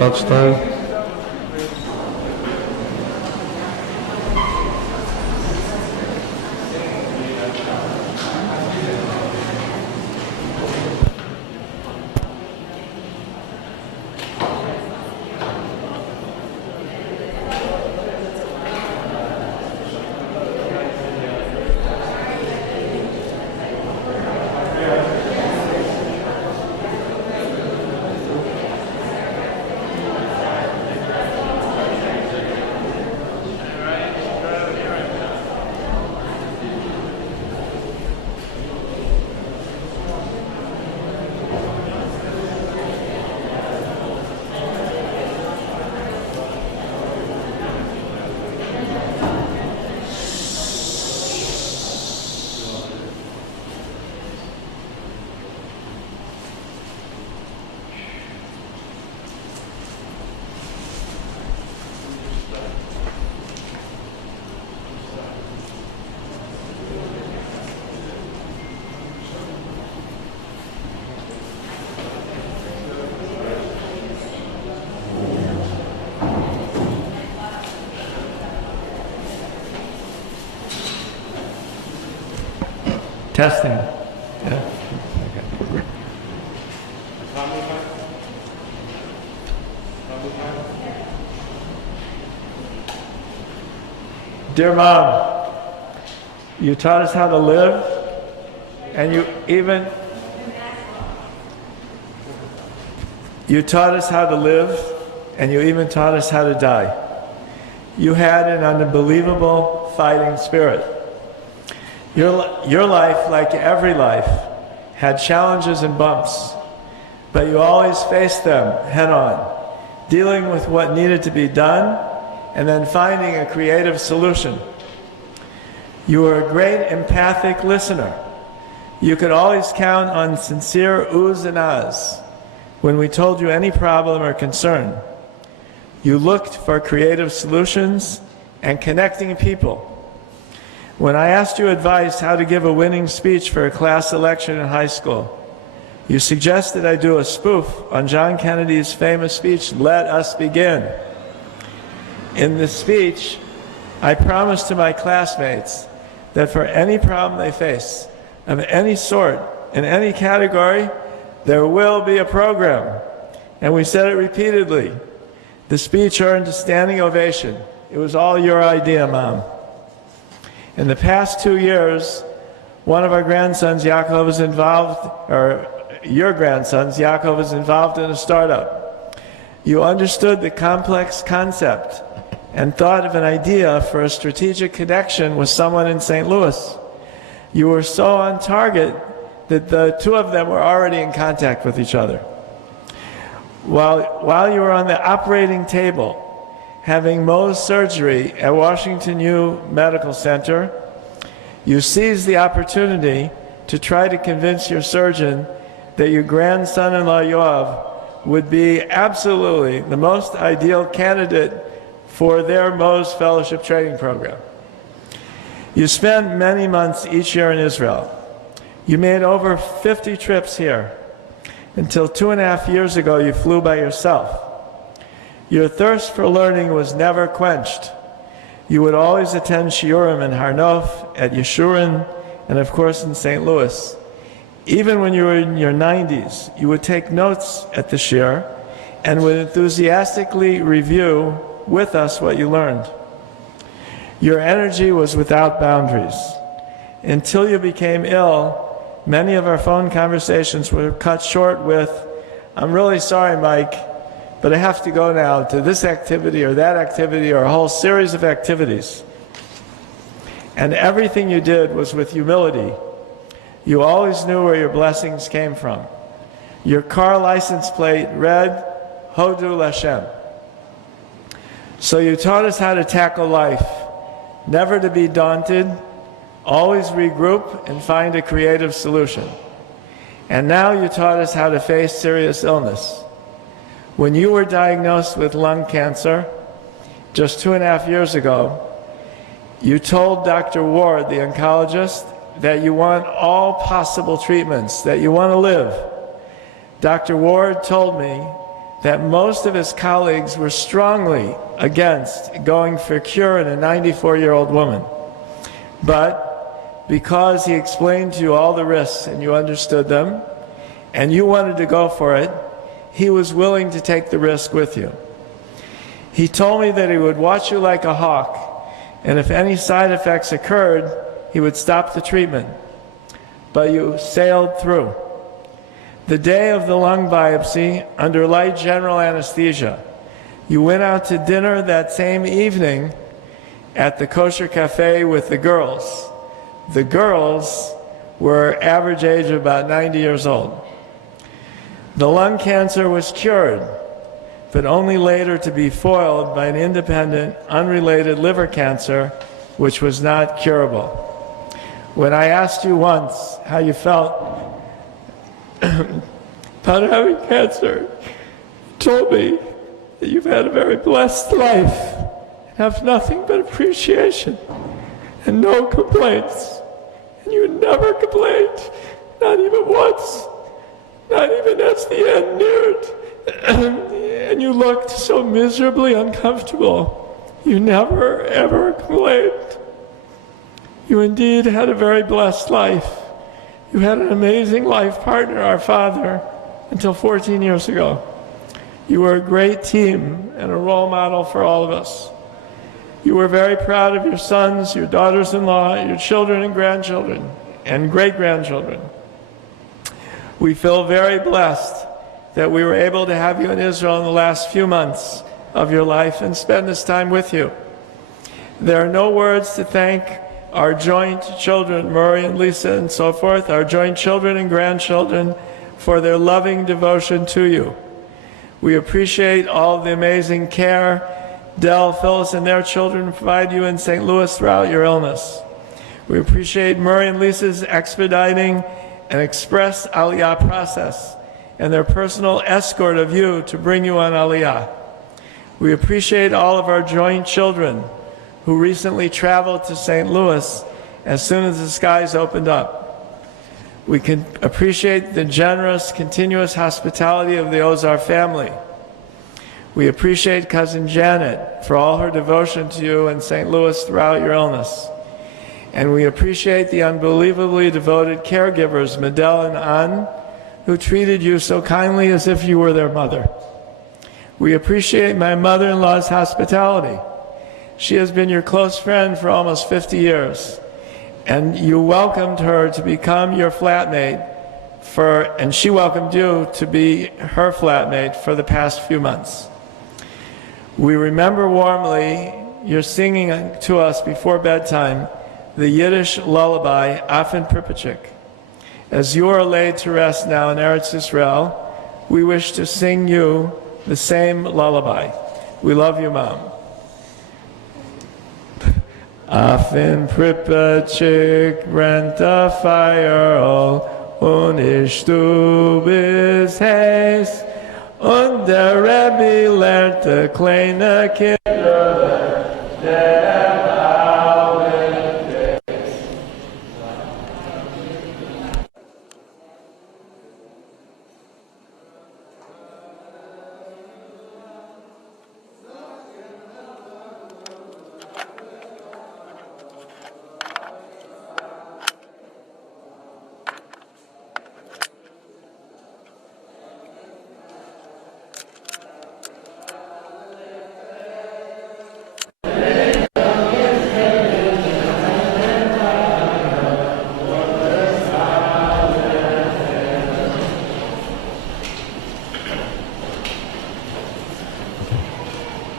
אחד, שתיים. Testing. Yeah. Okay. Dear Mom, you taught us how to live, and you taught us how to live, and you even taught us how to die. You had an unbelievable fighting spirit. Your life, like every life, had challenges and bumps, but you always faced them head on, dealing with what needed to be done, and then finding a creative solution. You were a great empathic listener. You could always count on sincere oohs and ahs when we told you any problem or concern. You looked for creative solutions and connecting people. When I asked you advice how to give a winning speech for a class election in high school, you suggested I do a spoof on John Kennedy's famous speech, "Let us begin." In this speech, I promised to my classmates that for any problem they face, of any sort, in any category, there will be a program. And we said it repeatedly. The speech earned a standing ovation. It was all your idea, Mom. In the past 2 years, one of our grandsons, Yaakov, was involved, or your grandsons, Yaakov, was involved in a startup. You understood the complex concept and thought of an idea for a strategic connection with someone in St. Louis. You were so on target that the two of them were already in contact with each other. While you were on the operating table, having Mohs surgery at Washington U Medical Center, you seized the opportunity to try to convince your surgeon that your grandson-in-law Yoav would be absolutely the most ideal candidate for their Mohs Fellowship Training Program. You spent many months each year in Israel. You made over 50 trips here. Until 2.5 years ago, you flew by yourself. Your thirst for learning was never quenched. You would always attend shiurim in Har Nof, at Yeshurun, and of course in St. Louis. Even when you were in your 90s, you would take notes at the shiur and would enthusiastically review with us what you learned. Your energy was without boundaries. Until you became ill, many of our phone conversations were cut short with, "I'm really sorry, Mike, but I have to go now to this activity or that activity or a whole series of activities." And everything you did was with humility. You always knew where your blessings came from. Your car license plate read, "Hodu Lashem." So you taught us how to tackle life, never to be daunted, Always regroup and find a creative solution. And now you taught us how to face serious illness. When you were diagnosed with lung cancer just 2.5 years ago, you told Dr. Ward, the oncologist, that you want all possible treatments, that you want to live. Dr. Ward told me that most of his colleagues were strongly against going for cure in a 94-year-old woman. But because he explained to you all the risks and you understood them, and you wanted to go for it, he was willing to take the risk with you. He told me that he would watch you like a hawk, and if any side effects occurred, he would stop the treatment. But you sailed through. The day of the lung biopsy, under light general anesthesia, you went out to dinner that same evening at the kosher cafe with the girls. The girls were average age of about 90 years old. The lung cancer was cured, but only later to be foiled by an independent, unrelated liver cancer, which was not curable. When I asked you once how you felt about having cancer, you told me that you've had a very blessed life and have nothing but appreciation and no complaints. And you never complained, not even once, not even as the end neared. And you looked so miserably uncomfortable. You never, ever complained. You indeed had a very blessed life. You had an amazing life partner, our father, until 14 years ago. You were a great team and a role model for all of us. You were very proud of your sons, your daughters-in-law, your children and grandchildren, and great-grandchildren. We feel very blessed that we were able to have you in Israel in the last few months of your life and spend this time with you. There are no words to thank our joint children, Murray and Lisa and so forth, our joint children and grandchildren, for their loving devotion to you. We appreciate all the amazing care Dell, Phyllis, and their children provide you in St. Louis throughout your illness. We appreciate Murray and Lisa's expediting an express Aliyah process and their personal escort of you to bring you on Aliyah. We appreciate all of our joint children who recently traveled to St. Louis as soon as the skies opened up. We can appreciate the generous, continuous hospitality of the Ozar family. We appreciate Cousin Janet for all her devotion to you in St. Louis throughout your illness. And we appreciate the unbelievably devoted caregivers, Medel and Ann, who treated you so kindly as if you were their mother. We appreciate my mother-in-law's hospitality. She has been your close friend for almost 50 years, and you welcomed her to become your flatmate and she welcomed you to be her flatmate for the past few months. We remember warmly your singing to us before bedtime the Yiddish lullaby, Afen Pripachik. As you are laid to rest now in Eretz Yisrael, we wish to sing you the same lullaby. We love you, Mom. Afen Pripachik brennt a fire und ich du bis heiß und der Rebbe lernte kleine Kinder der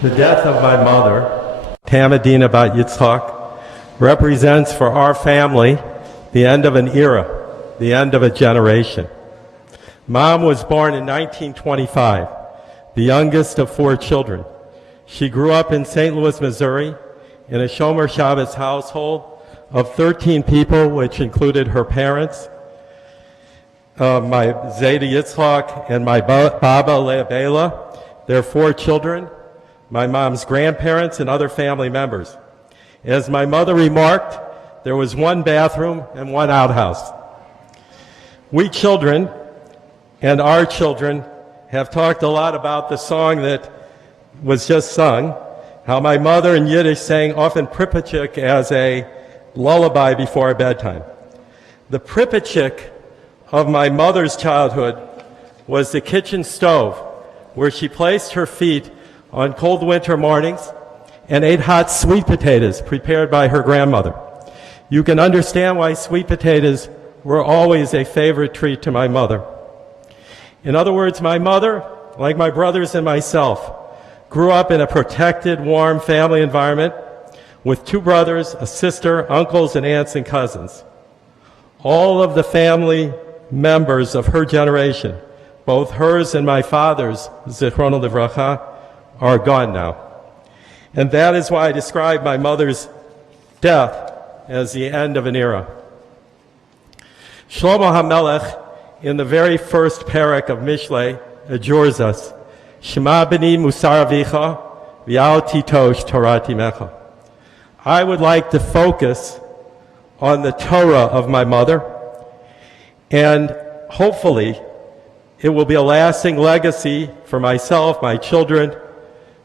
The death of my mother, Tamadean Bat Yitzchak, represents for our family the end of an era, the end of a generation. Mom was born in 1925, the youngest of 4 children. She grew up in St. Louis, Missouri, in a Shomer Shabbos household of 13 people, which included her parents, my Zayda Yitzhak, and my Baba Leah Bela, their 4 children, my mom's grandparents, and other family members. As my mother remarked, there was 1 bathroom and 1 outhouse. We children and our children have talked a lot about the song that was just sung, how my mother in Yiddish sang often Pripachik as a lullaby before bedtime. The Pripachik of my mother's childhood was the kitchen stove, where she placed her feet on cold winter mornings and ate hot sweet potatoes prepared by her grandmother. You can understand why sweet potatoes were always a favorite treat to my mother. In other words, my mother, like my brothers and myself, grew up in a protected, warm family environment with 2 brothers, a sister, uncles, and aunts and cousins. All of the family members of her generation, both hers and my father's, Zichrono Livracha, are gone now. And that is why I describe my mother's death as the end of an era. Shlomo HaMelech, in the very first parak of Mishlei, adjures us, Shema b'ni musar avicha, v'al titosh Torah timecha. I would like to focus on the Torah of my mother, and hopefully it will be a lasting legacy for myself, my children,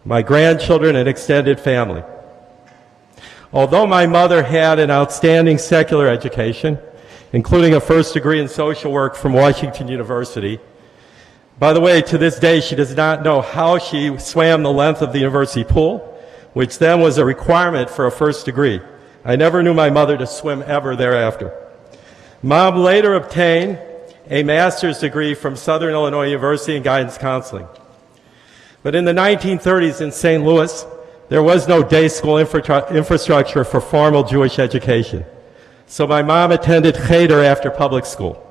my grandchildren, and extended family. Although my mother had an outstanding secular education, including a first degree in social work from Washington University, by the way, to this day, she does not know how she swam the length of the university pool, which then was a requirement for a first degree. I never knew my mother to swim ever thereafter. Mom later obtained a master's degree from Southern Illinois University in guidance counseling. But in the 1930s in St. Louis, there was no day school infrastructure for formal Jewish education. So my mom attended Cheder after public school.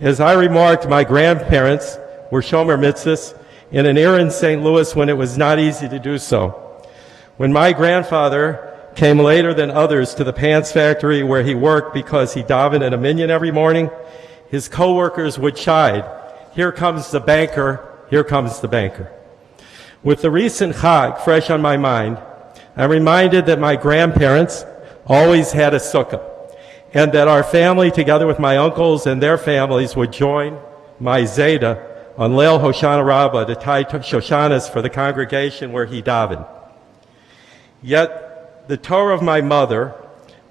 As I remarked, my grandparents were Shomer Mitzvahs in an era in St. Louis when it was not easy to do so. When my grandfather came later than others to the pants factory where he worked because he davened in a minyan every morning, his coworkers would chide, "Here comes the banker, here comes the banker." With the recent Chag fresh on my mind, I'm reminded that my grandparents always had a sukkah, and that our family, together with my uncles and their families, would join my Zayda on Leil Hoshana Rabbah to tie Shoshanas for the congregation where he davened. Yet, the Torah of my mother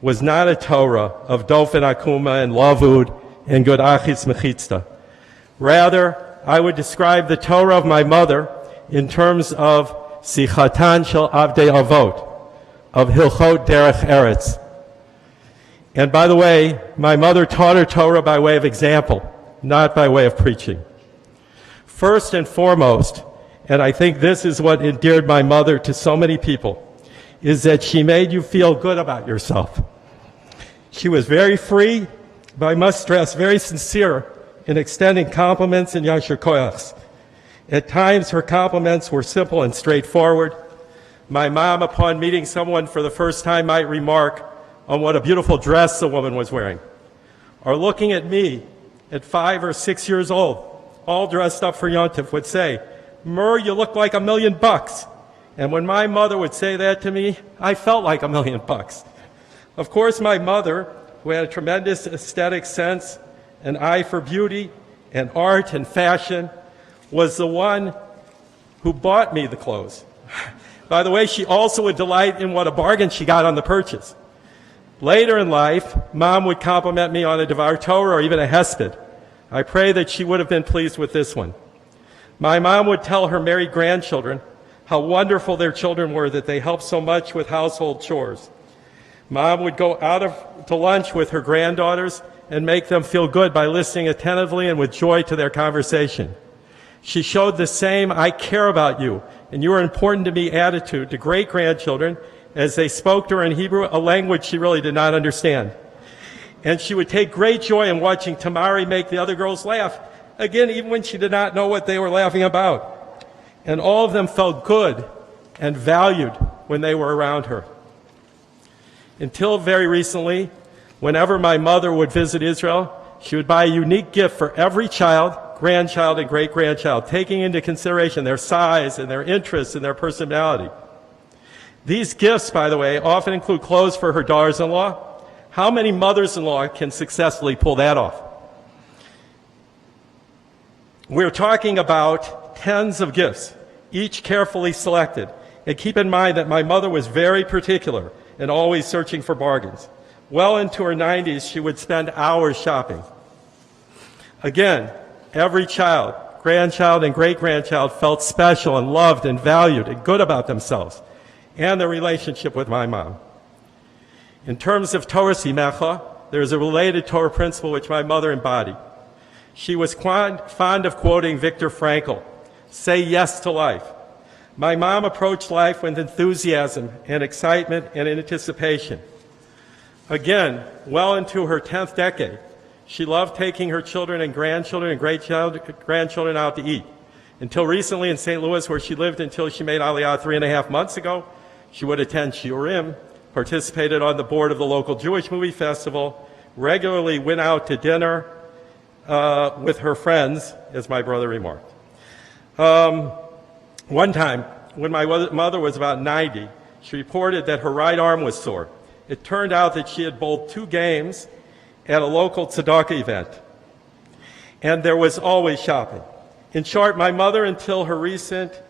was not a Torah of Dofen Akuma and Lavud and Good Achis Mechitzta. Rather, I would describe the Torah of my mother in terms of Sichatan Shel Avdei Avot, of Hilchot Derech Eretz. And by the way, my mother taught her Torah by way of example, not by way of preaching. First and foremost, and I think this is what endeared my mother to so many people, is that she made you feel good about yourself. She was very free, but I must stress, very sincere in extending compliments and yashar koyachs. At times, her compliments were simple and straightforward. My mom, upon meeting someone for the first time, might remark on what a beautiful dress the woman was wearing. Or looking at me at 5 or 6 years old, all dressed up for Yontif, would say, "Mur, you look like $1 million." And when my mother would say that to me, I felt like $1 million. Of course, my mother, who had a tremendous aesthetic sense, an eye for beauty and art and fashion, was the one who bought me the clothes. By the way, she also would delight in what a bargain she got on the purchase. Later in life, Mom would compliment me on a Devar Torah or even a Hesped. I pray that she would have been pleased with this one. My mom would tell her married grandchildren how wonderful their children were, that they helped so much with household chores. Mom would go out to lunch with her granddaughters and make them feel good by listening attentively and with joy to their conversation. She showed the same "I care about you and you are important to me" attitude to great-grandchildren as they spoke to her in Hebrew, a language she really did not understand. And she would take great joy in watching Tamari make the other girls laugh, again, even when she did not know what they were laughing about. And all of them felt good and valued when they were around her. Until very recently, whenever my mother would visit Israel, she would buy a unique gift for every child, grandchild, and great-grandchild, taking into consideration their size and their interests and their personality. These gifts, by the way, often include clothes for her daughters-in-law. How many mothers-in-law can successfully pull that off? We're talking about tens of gifts, each carefully selected. And keep in mind that my mother was very particular and always searching for bargains. Well into her 90s, she would spend hours shopping. Again, every child, grandchild, and great-grandchild felt special and loved and valued and good about themselves and their relationship with my mom. In terms of Torah Simecha, there is a related Torah principle which my mother embodied. She was fond of quoting Viktor Frankl, "Say yes to life." My mom approached life with enthusiasm and excitement and anticipation. Again, well into her 10th decade, she loved taking her children and grandchildren and great-grandchildren out to eat. Until recently in St. Louis, where she lived until she made Aliyah 3.5 months ago, she would attend Shiurim, participated on the board of the local Jewish movie festival, regularly went out to dinner with her friends, as my brother remarked. One time, when my mother was about 90, she reported that her right arm was sore. It turned out that she had bowled 2 games at a local tzedakah event, and there was always shopping. In short, my mother, until her recent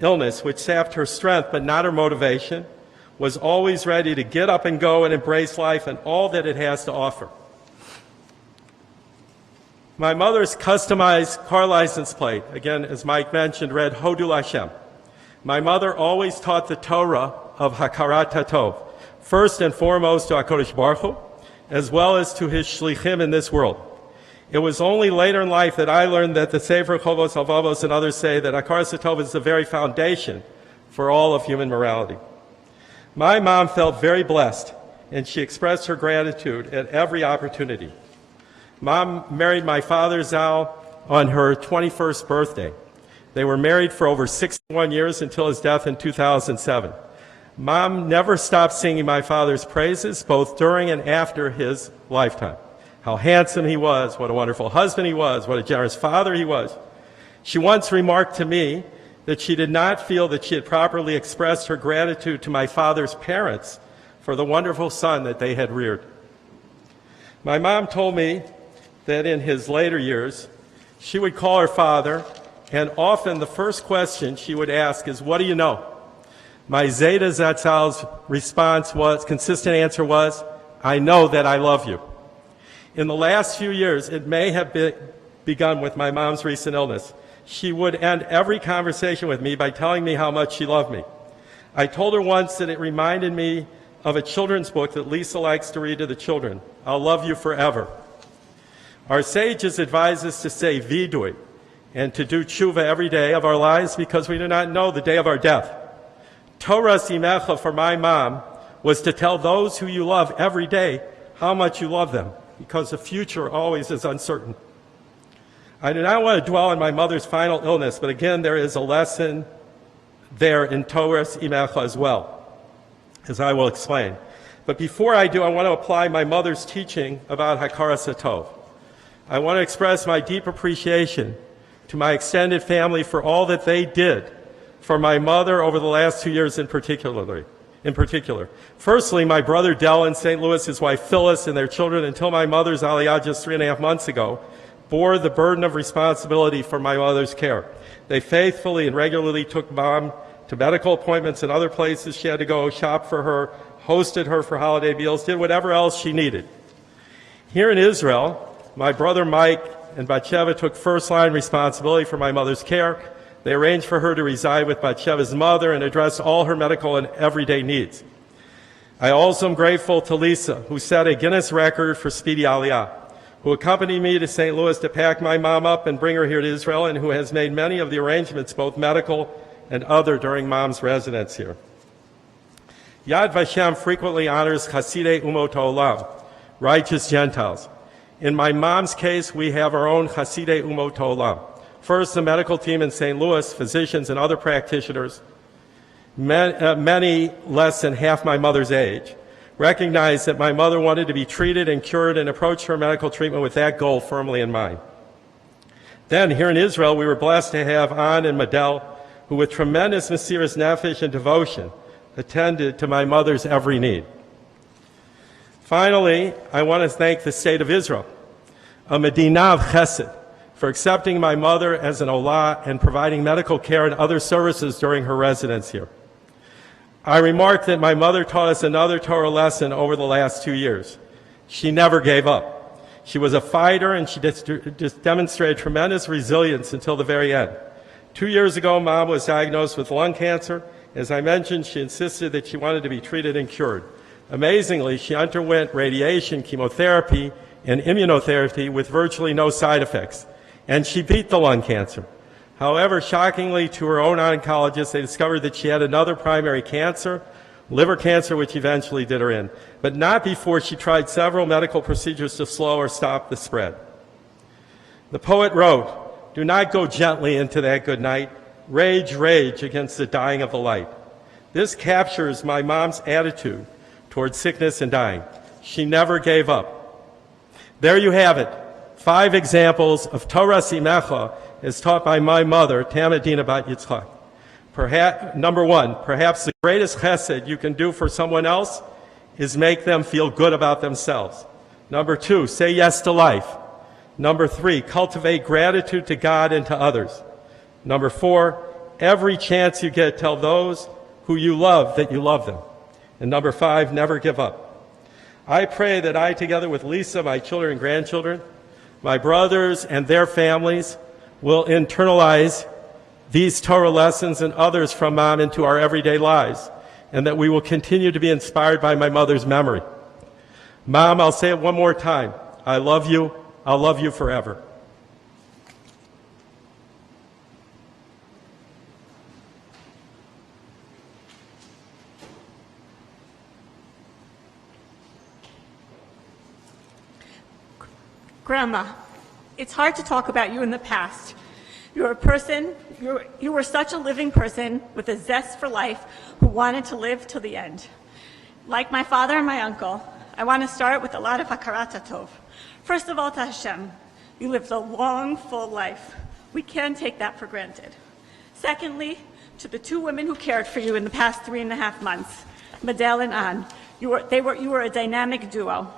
illness, which sapped her strength but not her motivation, was always ready to get up and go and embrace life and all that it has to offer. My mother's customized car license plate, again, as Mike mentioned, read Hodul Hashem. My mother always taught the Torah of Hakarat HaTov, first and foremost to HaKadosh Baruch Hu, as well as to his shlichim in this world. It was only later in life that I learned that the Sefer Chovos Halvavos and others say that Hakarat HaTov is the very foundation for all of human morality. My mom felt very blessed, and she expressed her gratitude at every opportunity. Mom married my father, Zal, on her 21st birthday. They were married for over 61 years until his death in 2007. Mom never stopped singing my father's praises, both during and after his lifetime. How handsome he was, what a wonderful husband he was, what a generous father he was. She once remarked to me that she did not feel that she had properly expressed her gratitude to my father's parents for the wonderful son that they had reared. My mom told me that in his later years, she would call her father, and often the first question she would ask is, "What do you know?" My Zeta Zatzal's consistent answer was, "I know that I love you." In the last few years, it may have begun with my mom's recent illness. She would end every conversation with me by telling me how much she loved me. I told her once that it reminded me of a children's book that Lisa likes to read to the children, "I'll love you forever." Our sages advise us to say vidui and to do tshuva every day of our lives because we do not know the day of our death. Torah Simecha for my mom was to tell those who you love every day how much you love them, because the future always is uncertain. I do not want to dwell on my mother's final illness, but again, there is a lesson there in Torah Simecha as well, as I will explain. But before I do, I want to apply my mother's teaching about Hakaras HaTov. I want to express my deep appreciation to my extended family for all that they did for my mother over the last 2 years in particular. Firstly, my brother Dell in St. Louis, his wife Phyllis, and their children until my mother's Aliyah just 3.5 months ago, bore the burden of responsibility for my mother's care. They faithfully and regularly took Mom to medical appointments and other places she had to go, shop for her, hosted her for holiday meals, did whatever else she needed. Here in Israel, my brother Mike and Batsheva took first-line responsibility for my mother's care. They arranged for her to reside with Batsheva's mother and address all her medical and everyday needs. I also am grateful to Lisa, who set a Guinness record for speedy Aliyah, who accompanied me to St. Louis to pack my mom up and bring her here to Israel, and who has made many of the arrangements, both medical and other, during Mom's residence here. Yad Vashem frequently honors Chasidei Umot Ha'olam, righteous Gentiles. In my mom's case, we have our own Chasidei Umot Ha'olam. First, the medical team in St. Louis, physicians and other practitioners, many less than half my mother's age, recognized that my mother wanted to be treated and cured and approached her medical treatment with that goal firmly in mind. Then, here in Israel, we were blessed to have Ann and Madel, who with tremendous Mesiras Nefesh and devotion attended to my mother's every need. Finally, I want to thank the State of Israel, a Medina of Chesed, for accepting my mother as an Olah and providing medical care and other services during her residence here. I remarked that my mother taught us another Torah lesson over the last 2 years. She never gave up. She was a fighter, and she just demonstrated tremendous resilience until the very end. 2 years ago, Mom was diagnosed with lung cancer. As I mentioned, she insisted that she wanted to be treated and cured. Amazingly, she underwent radiation, chemotherapy, and immunotherapy with virtually no side effects, and she beat the lung cancer. However, shockingly to her own oncologist, they discovered that she had another primary cancer, liver cancer, which eventually did her in, but not before she tried several medical procedures to slow or stop the spread. The poet wrote, "Do not go gently into that good night. Rage, rage against the dying of the light." This captures my mom's attitude towards sickness and dying. She never gave up. There you have it, 5 examples of Torah Simecha as taught by my mother, Tamadean Bat Yitzchak. Number 1, perhaps the greatest chesed you can do for someone else is make them feel good about themselves. Number 2, say yes to life. Number 3, cultivate gratitude to God and to others. Number 4, every chance you get, tell those who you love that you love them. And number 5, never give up. I pray that I, together with Lisa, my children and grandchildren, my brothers and their families, will internalize these Torah lessons and others from Mom into our everyday lives, and that we will continue to be inspired by my mother's memory. Mom, I'll say it one more time. I love you. I'll love you forever. Grandma, it's hard to talk about you in the past. You're a person, you were such a living person with a zest for life who wanted to live till the end. Like my father and my uncle, I want to start with a lot of hakarat tov. First of all, to Hashem, you lived a long, full life. We can't take that for granted. Secondly, to the 2 women who cared for you in the past 3.5 months, Madel and Ann, you were a dynamic duo.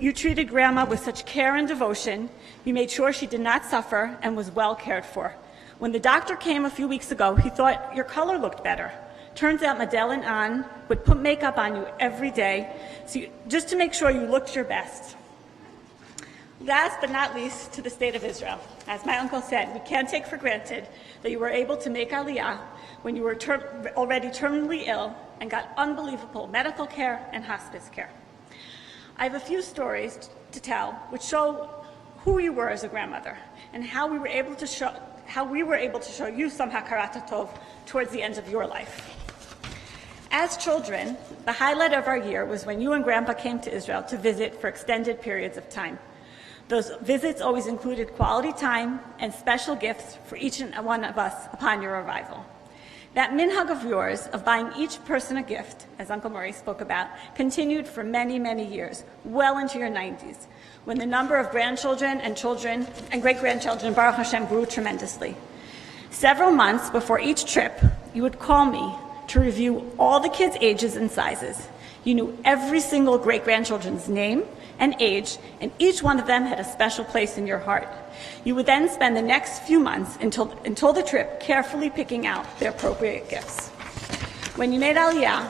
You treated Grandma with such care and devotion. You made sure she did not suffer and was well cared for. When the doctor came a few weeks ago, he thought your color looked better. Turns out Madel and Ann would put makeup on you every day just to make sure you looked your best. Last but not least, to the State of Israel. As my uncle said, we can't take for granted that you were able to make Aliyah when you were already terminally ill and got unbelievable medical care and hospice care. I have a few stories to tell which show who you were as a grandmother and how we were able to show you some hakarat tov towards the end of your life. As children, the highlight of our year was when you and Grandpa came to Israel to visit for extended periods of time. Those visits always included quality time and special gifts for each and one of us upon your arrival. That minhag of yours of buying each person a gift, as Uncle Murray spoke about, continued for many, many years, well into your 90s, when the number of grandchildren and children and great-grandchildren, Baruch Hashem, grew tremendously. Several months before each trip, you would call me to review all the kids' ages and sizes. You knew every single great-grandchildren's name and age, and each one of them had a special place in your heart. You would then spend the next few months until the trip carefully picking out the appropriate gifts. When you made Aliyah,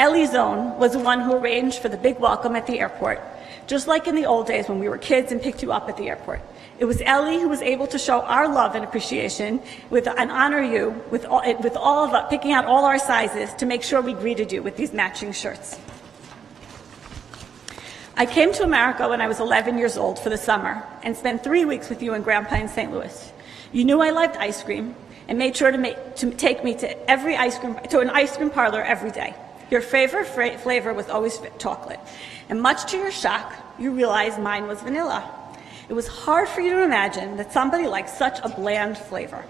Eli Zone was the one who arranged for the big welcome at the airport, just like in the old days when we were kids and picked you up at the airport. It was Eli who was able to show our love and appreciation and honor you with all of us, picking out all our sizes to make sure we greeted you with these matching shirts. I came to America when I was 11 years old for the summer and spent 3 weeks with you and Grandpa in St. Louis. You knew I liked ice cream and made sure to take me to an ice cream parlor every day. Your favorite flavor was always chocolate. And much to your shock, you realized mine was vanilla. It was hard for you to imagine that somebody liked such a bland flavor.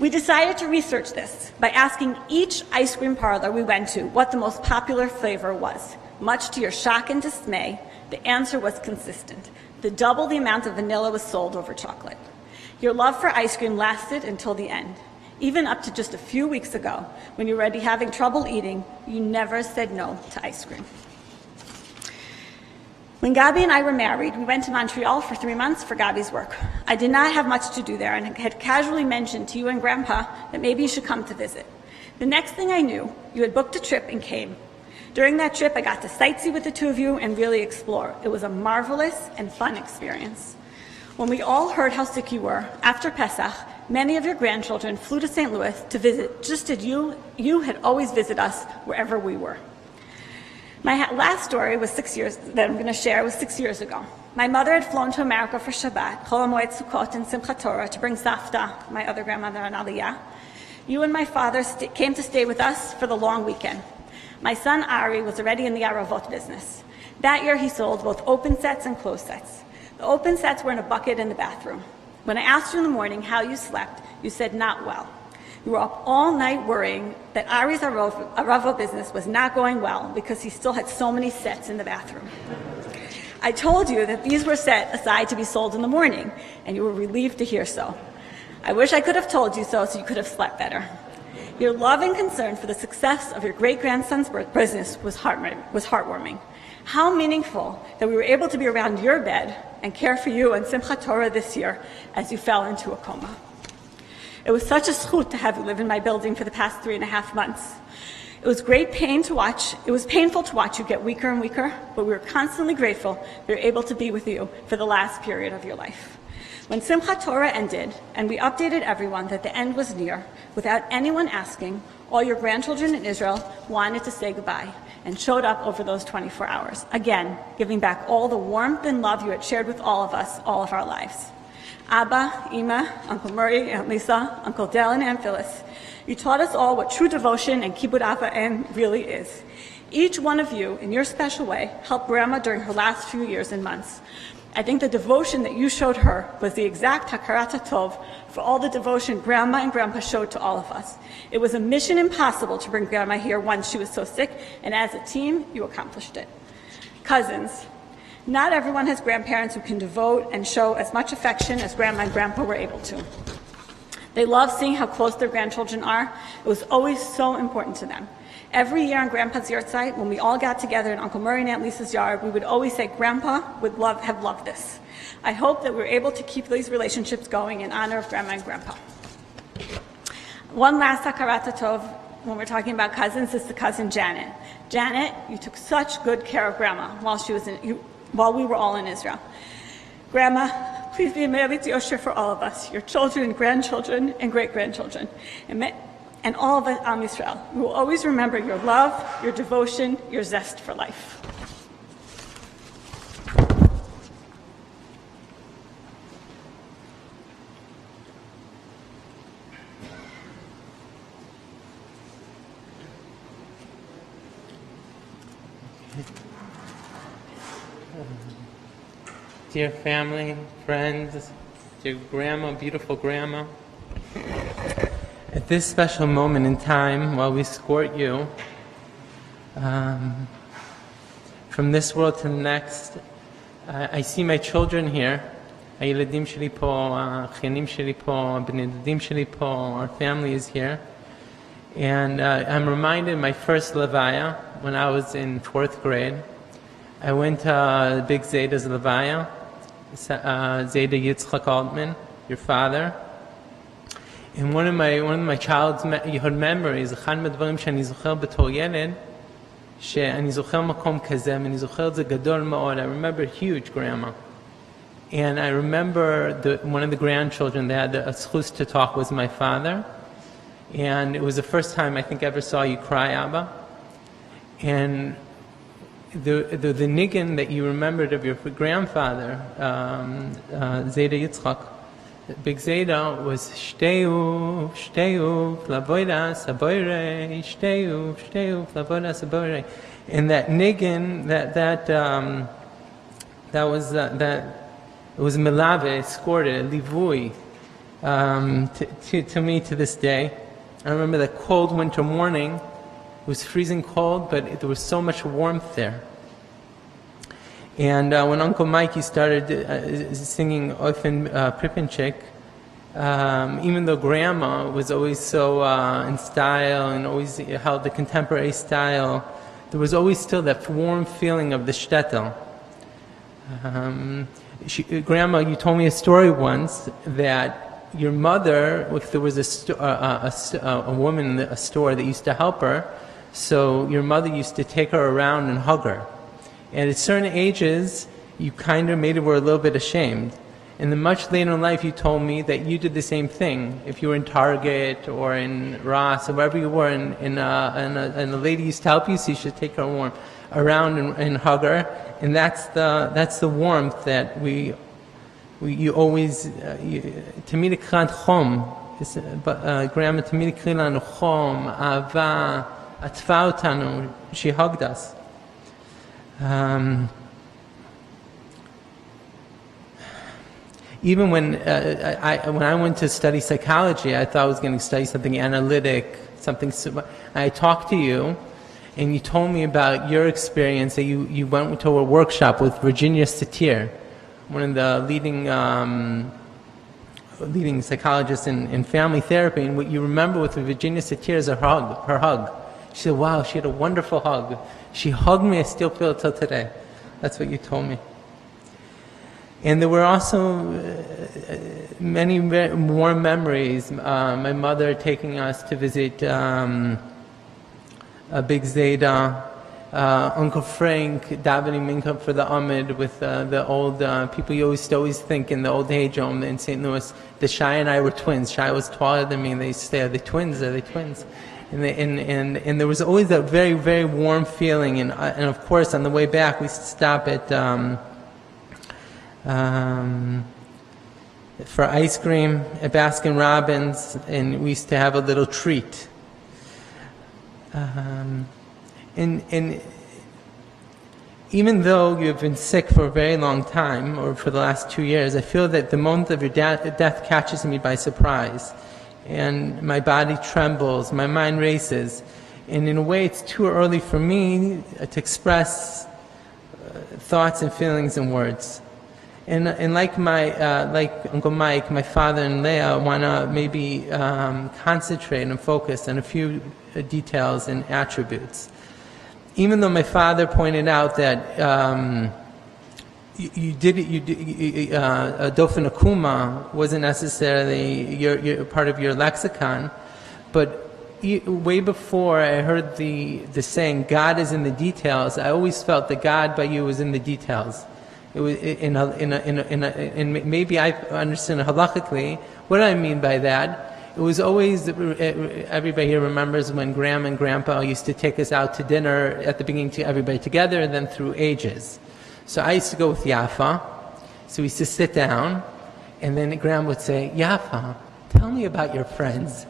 We decided to research this by asking each ice cream parlor we went to what the most popular flavor was. Much to your shock and dismay, the answer was consistent. Double the amount of vanilla was sold over chocolate. Your love for ice cream lasted until the end. Even up to just a few weeks ago, when you were already having trouble eating, you never said no to ice cream. When Gabi and I were married, we went to Montreal for 3 months for Gabi's work. I did not have much to do there and had casually mentioned to you and Grandpa that maybe you should come to visit. The next thing I knew, you had booked a trip and came. During that trip, I got to sightsee with the two of you and really explore. It was a marvelous and fun experience. When we all heard how sick you were, after Pesach, many of your grandchildren flew to St. Louis to visit, just as you had always visited us wherever we were. My last story was 6 years, that I'm going to share, was 6 years ago. My mother had flown to America for Shabbat, Chol HaMoed Sukkot, and Simchat Torah to bring Safta, my other grandmother, on Aliyah. You and my father came to stay with us for the long weekend. My son Ari was already in the Aravot business. That year he sold both open sets and closed sets. The open sets were in a bucket in the bathroom. When I asked you in the morning how you slept, you said not well. You were up all night worrying that Ari's Aravot business was not going well because he still had so many sets in the bathroom. I told you that these were set aside to be sold in the morning, and you were relieved to hear so. I wish I could have told you so you could have slept better. Your love and concern for the success of your great-grandson's business was heartwarming. How meaningful that we were able to be around your bed and care for you and Simchat Torah this year as you fell into a coma. It was such a zchut to have you live in my building for the past 3.5 months. It was painful to watch you get weaker and weaker, but we were constantly grateful we were able to be with you for the last period of your life. When Simchat Torah ended, and we updated everyone that the end was near, without anyone asking, all your grandchildren in Israel wanted to say goodbye and showed up over those 24 hours, again, giving back all the warmth and love you had shared with all of us all of our lives. Abba, Ima, Uncle Murray, Aunt Lisa, Uncle Dale, and Aunt Phyllis, you taught us all what true devotion and kibbud ava'im really is. Each one of you, in your special way, helped Grandma during her last few years and months. I think the devotion that you showed her was the exact hakarat tov for all the devotion Grandma and Grandpa showed to all of us. It was a mission impossible to bring Grandma here once she was so sick, and as a team, you accomplished it. Cousins, not everyone has grandparents who can devote and show as much affection as Grandma and Grandpa were able to. They love seeing how close their grandchildren are. It was always so important to them. Every year on Grandpa's yahrzeit, when we all got together in Uncle Murray and Aunt Lisa's yard, we would always say, Grandpa would have loved this. I hope that we're able to keep these relationships going in honor of Grandma and Grandpa. One last hakarat tov when we're talking about cousins is the cousin Janet. Janet, you took such good care of Grandma while we were all in Israel. Grandma, please be a merit yosher for all of us, your children, grandchildren, and great-grandchildren. And all of us, Am Yisrael. We will always remember your love, your devotion, your zest for life. Dear family, friends, dear Grandma, beautiful Grandma, at this special moment in time, while we escort you from this world to the next, I see my children here. הילדים שלי פה, האחיינים שלי פה, הבני דודים שלי פה, our family is here. And I'm reminded my first Levaya, when I was in 4th grade. I went to Big Zayda's Levaya, Zayda Yitzchak Altman, your father. And one of my childhood memories, אחד מהדברים שאני זוכר בתור ילד, שאני זוכר מקום כזה, ואני זוכר את זה גדול מאוד. I remember huge grandma. And I remember one of the grandchildren that had a zchus to talk was my father. And it was the first time I think I ever saw you cry, Abba. And the niggin that you remembered of your grandfather, Zayda Yitzchak, Big Zayda, was Shteu, Flavoidas, Aboire, Shteu, Flavoidas, Aboire. And that niggin, that was it was melave, escorted, livui. to me to this day. I remember that cold winter morning. It was freezing cold, but there was so much warmth there. And when Uncle Mikey started singing Oifen Prippenchik, even though Grandma was always so in style and always held the contemporary style, there was always still that warm feeling of the shtetl. Grandma, you told me a story once that your mother, if there was a woman in a store that used to help her, so your mother used to take her around and hug her. And at certain ages, you kind of made her a little bit ashamed. And then much later in life, you told me that you did the same thing. If you were in Target or in Ross or wherever you were, and a lady used to help you, so you should take her around and hug her. And that's the warmth that you always. Tamid kran chom, Grandma tamid kran chom, ava, atfa otanu. She hugged us. Even when I went to study psychology, I thought I was going to study something analytic, something. I talked to you, and you told me about your experience that you went to a workshop with Virginia Satir, one of the leading psychologists in family therapy. And what you remember with Virginia Satir is her hug. She said, "Wow, she had a wonderful hug. She hugged me. I still feel it till today." That's what you told me. And there were also many more memories. My mother taking us to visit Big Zeta, Uncle Frank davening mincha for the Amid with the old people you always think in the old age home in St. Louis. The Shai and I were twins. Shai was taller than me, and they used to say, "Are they twins? Are they twins?" And there was always that very, very warm feeling. And of course, on the way back, we used to stop at for ice cream at Baskin Robbins, and we used to have a little treat. And even though you have been sick for a very long time, or for the last 2 years, I feel that the moment of your death catches me by surprise. And my body trembles, my mind races. And in a way, it's too early for me to express thoughts and feelings in words. And like Uncle Mike, my father and Leah want to maybe concentrate and focus on a few details and attributes. Even though my father pointed out that Dofen Akuma wasn't necessarily your part of your lexicon, but way before I heard the saying "God is in the details," I always felt that God by you was in the details. It was in maybe I understand halachically. What do I mean by that? It was always, everybody here remembers when Grandma and Grandpa used to take us out to dinner at the beginning, to everybody together, and then through ages. So I used to go with Yafa. So we used to sit down, and then Grandma would say, "Yafa, tell me about your friends."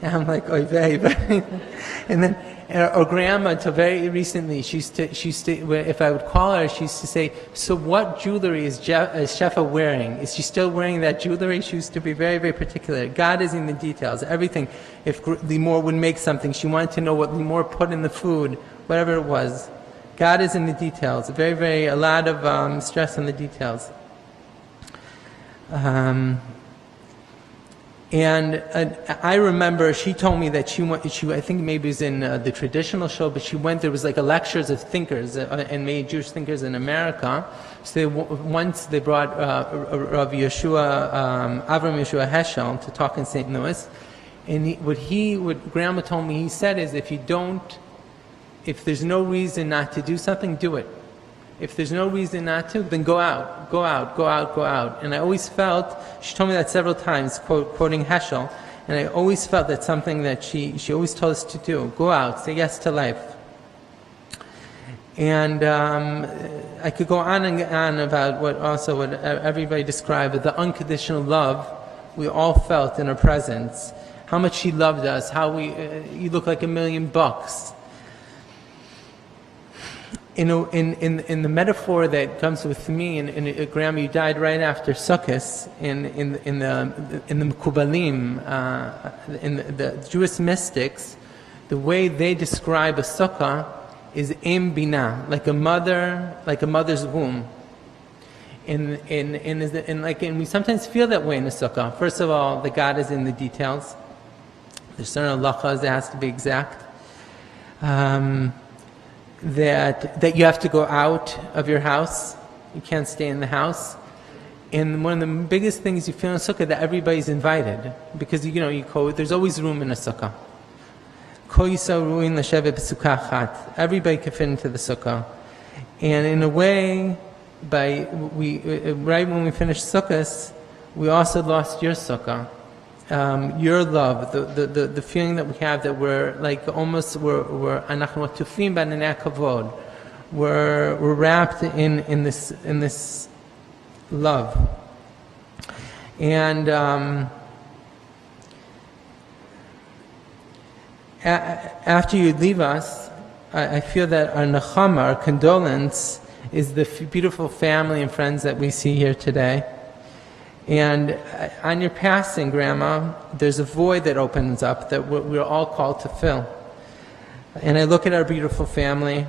And I'm like, "Oy vey." And then, or Grandma, until very recently, she used to, if I would call her, she used to say, "So what jewelry is Shefa wearing? Is she still wearing that jewelry?" She used to be very, very particular. God is in the details. Everything. If Limor would make something, she wanted to know what Limor put in the food, whatever it was. God is in the details. A lot of stress on the details. And I remember she told me that she I think maybe it was in the traditional show, but there was like a lectures of thinkers and made Jewish thinkers in America. So once they brought Rav Avram Yeshua Heschel to talk in St. Louis, and what Grandma told me he said is, if there's no reason not to do something, do it. If there's no reason not to, then go out. And I always felt, she told me that several times, quoting Heschel, and I always felt that's something that she always told us to do. Go out, say yes to life. And I could go on and on about what everybody described, the unconditional love we all felt in her presence. How much she loved us, how you look like $1,000,000. in the metaphor that comes with me, and Grandma, you died right after Sukkot. In the Mekubalim, in the Jewish mystics, the way they describe a sukkah is im bina, like a mother's womb. And we sometimes feel that way in a sukkah. First of all, the God is in the details. There's certain halachas that has to be exact. That you have to go out of your house. You can't stay in the house. And one of the biggest things you feel in a sukkah that everybody's invited, because there's always room in a sukkah. Everybody can fit into the sukkah. And in a way, right when we finished sukkahs, we also lost your sukkah. Your love, the feeling that we have that we're wrapped in this love. And after you leave us, I feel that our nechama, our condolence, is the beautiful family and friends that we see here today. And on your passing, Grandma, there's a void that opens up that we're all called to fill. And I look at our beautiful family,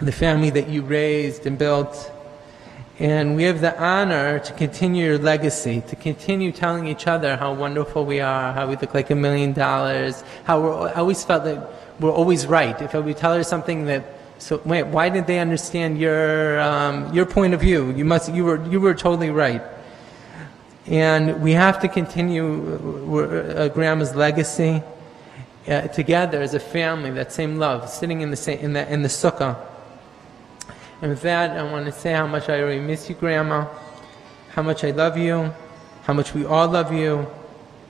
the family that you raised and built, and we have the honor to continue your legacy, to continue telling each other how wonderful we are, how we look like $1 million, how I always felt that we're always right. If we tell her something why did they understand your point of view? You were totally right. And we have to continue Grandma's legacy together as a family, that same love, sitting in the sukkah. And with that, I want to say how much I already miss you, Grandma, how much I love you, how much we all love you,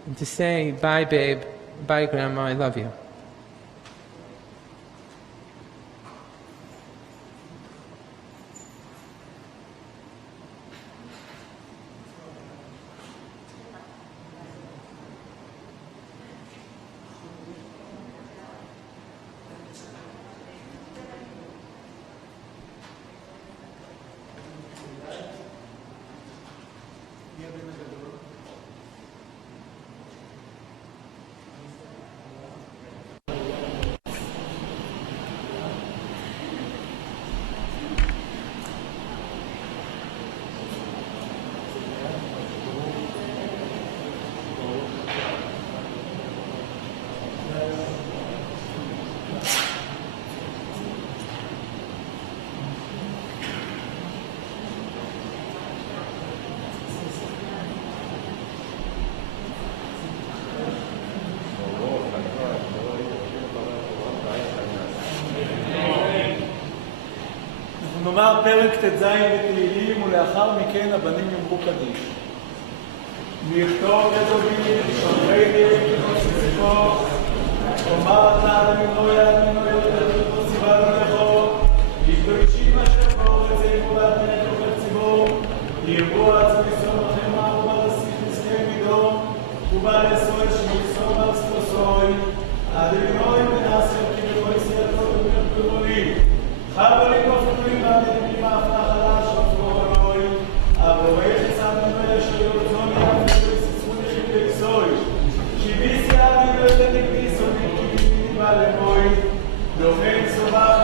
and to say, bye, babe, bye, Grandma, I love you. נאמר פרק ט"ז בתהילים, ולאחר מכן הבנים יאמרו קדיש. לכתוב לדודים, שומרי דין, ציפור, אומר אתה למנו יד מנו יד ציווה לכו, לקדושים אשר באורץ יבואו ועד מלך ציבור, ירבו עצמם יסום לכם ובא לשיח נזכה מידו, ובא לסוי שמקסום על סטוסוי, עד אלינוי ונעשר כי בכל סייתו ובמחברולי, חבלים ופקולים ועדים מהפך חדש ופקורוי, אבורי חסד מנוי אשר יורצון יעד וסצפון יחיד ויסוי, שיביס יעד ולא תקדיס ונקדים ובא למוי, דוחן סובח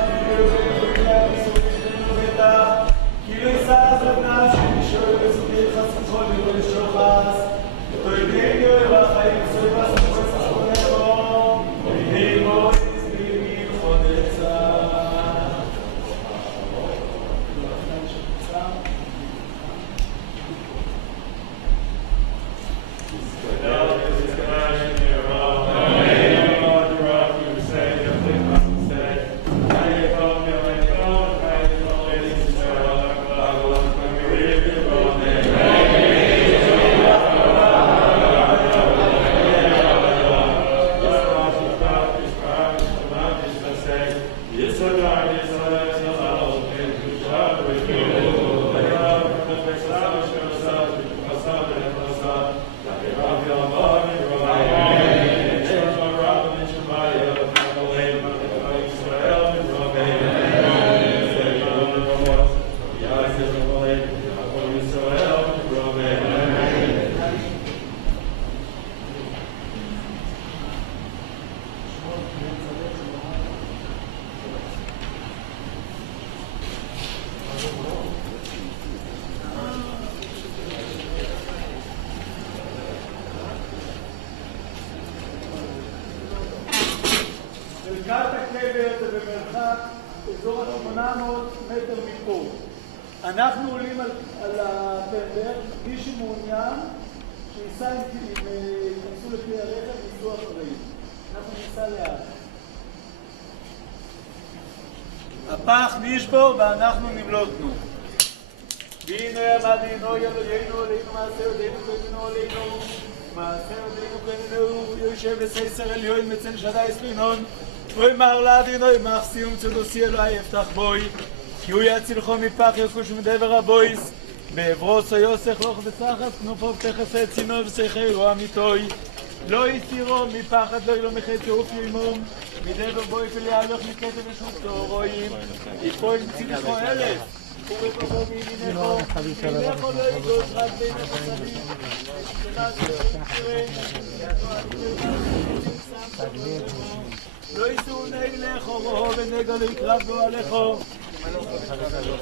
חלקת הקבר זה במרחק אזור 800 מטר מפה. אנחנו עולים על הטנדר, מי שמעוניין ייכנסו לכלי הרכב ויסעו אחרים. אנחנו ניסע לאט. הפח נשבור ואנחנו נמלטנו. והנה עמדינו אלוהינו עלינו מעשה ידינו קנינו עלינו מעשה ידינו קנינו יושב בסייסר עליון מצל שדי סלינון ואמר לאדינו ימח סיום צדוסי אלוהי יפתח בוי כי הוא יצילכו מפח יקוש מדבר הבויס בעברוסו יוסך לוך בסחס כנופו ותכסה צינו וסייחרו אמיתוי לא יסירו מפחד לא ילו מחצי אופי ימום מדבר בוי וליהלוך מקטב ושותו רואים יפוי צילכו אלף ובבוא מימינךו, מינךו לא יגוש רק בין החסדים, לא יישאו נגלךו, רוהו ונגע לא יקרב בו עליכו,